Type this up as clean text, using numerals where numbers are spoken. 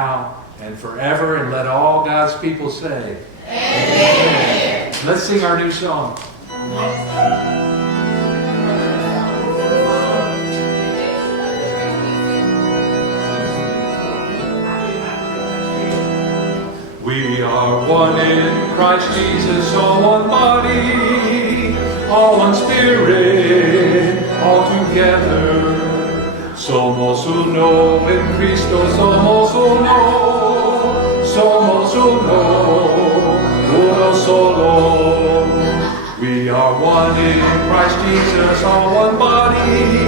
now, and forever. And let all God's people say, Amen. Let's sing our new song. We are one in Christ Jesus, all one body, all one spirit, all together. Somos uno en Cristo, somos uno, uno solo. We are one in Christ Jesus, all one body,